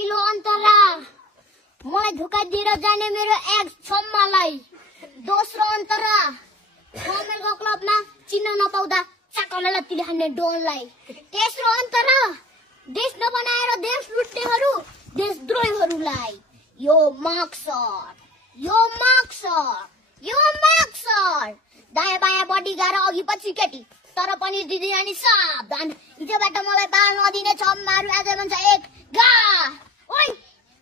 पहिलो अन्तरा मलाई धोका दिएर जाने मेरो एक्स छ मलाई। दोस्रो अन्तरा फर्मेलको क्लबमा चिन्न नपाउँदा चाकले लत्तीले हान्ने डोनलाई। तेस्रो अन्तरा देश नबनाएर देश लुट्नेहरू देशद्रोहीहरूलाई। यो मक्सर दायाँ बायाँ बडी गाएर अघि पछि केटी तर पनि दिदी अनि सावधान हिजोबाट मलाई बाल नदिने छ मारु आज भन्छ एक गा। ओइ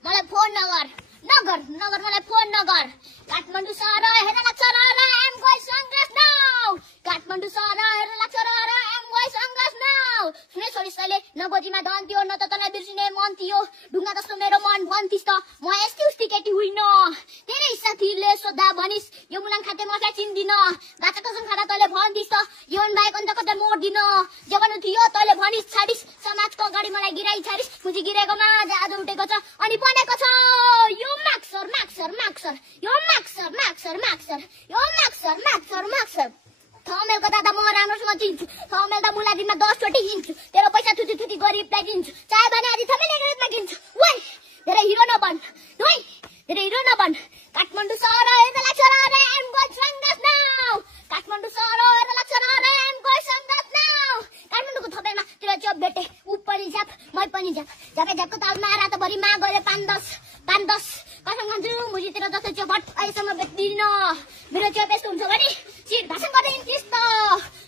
मलाई फोन नगर मलाई फोन नगर। काठमाडौँ सहर हेर लाग्छ र एम गोइङ सङ्घर्ष नाउ। काठमाडौँ सहर हेर लाग्छ र एम गोइङ सङ्घर्ष नाउ। सुने छोरीसले नगोजीमा धन थियो न त तँलाई बिर्सिने मन थियो। ढुङ्गा जस्तो मेरो मन भन्थिस् त म यस्तै उस्तै केटी होइन। तेरै साथीले सोद्धा भनिस् यो मुलाङ खाते मसलाई चिन्दिन। बाचा कसम खाँदा तैँले भन्दिस् त यौन बाहेक अन्त कतै मोड्दिन। जवानो थियो तैँले भनिस् छाडिस् समाजको अगाडि मलाई गिराइ छाडिस्। खुसी गिरेकोमा आज उठेको छ अनि बनेको छ यो माक्सर। थमेलको दादा म राम्रोसँग चिन्छु। थमेल त मुला दिनमा 10 चोटि हिँड्छु। तेरो पैसा थुती गरिबलाई दिन्छु। चाहे भने आदि थमेल एक रेटमा किन्छु। ओइ धेरै हिरो नबन। काठमाडौँ सहर हेर्न लाग्छ र एम गोइङ सङ्घर्ष नाउ। काठमाडौँ सहर हेर्न लाग्छ र एम गोइङ सङ्घर्ष नाउ। काठमाडौँको थपेलमा तेरो चोप भेटे ऊ पनि झ्याप मै पनि झ्याप। झ्यापको तालमा रातभरिमा गएर 5-10 कसम खान्छु मुजीतिर जस्तो चोपट अहिलेसम्म बेच्दिन। मेरो चोप यस्तो हुन्छ भने सिट भाषण गर्दै हिँड्थिस् त।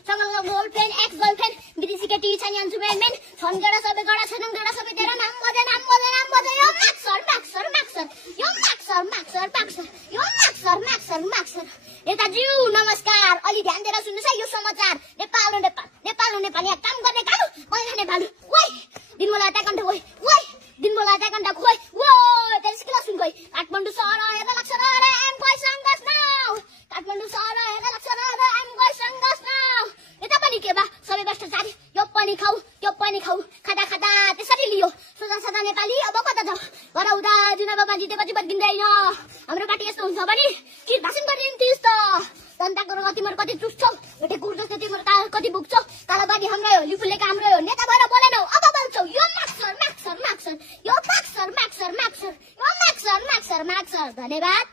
सँगको गर्लफ्रेन्ड एक्स गर्लफ्रेन्ड विदेशी केटी छानिहाल्छु मेन छन् गेडा सबै तेरो नाम बजे यो माक्सर। नेताज्यू नमस्कार अलि ध्यान दिएर सुन्नुहोस् है यो समाचार। नेपाल यहाँ काम गर्ने कालु मैले खाने भालु। ओइ दिनबोला ट्याकन्टा खोइ तेरो स्किला सुन खोइ। काठमाडौँ सहर हेर्न लाग्छ र एम गोइङ सङ्घर्ष नाउ। काठमाडौँ सहर हेर्न लाग्छ र एम गोइङ सङ्घर्ष नाउ। यता पनि के बा सबै भ्रष्टाचारी यो पनि खाऊ खाँदा त्यसरी लियो। सोझा नेपाली अब कता जाऊ घर हुँदा चुनावमा जितेपछि बर्किँदैन। हाम्रो पार्टी यस्तो हुन्छ भने कि भाषण गरिदिन्थिस् त। जनताको रगतीमा कति चुस्छौ भेटे कुर जस्तो तिम्रो कति भुक्छौ। कालाबारी हाम्रै हो लिपुलेका हाम्रै हो नेता भएर बोलेनौ अब बोल्छौ यो माक्सर। धन्यवाद।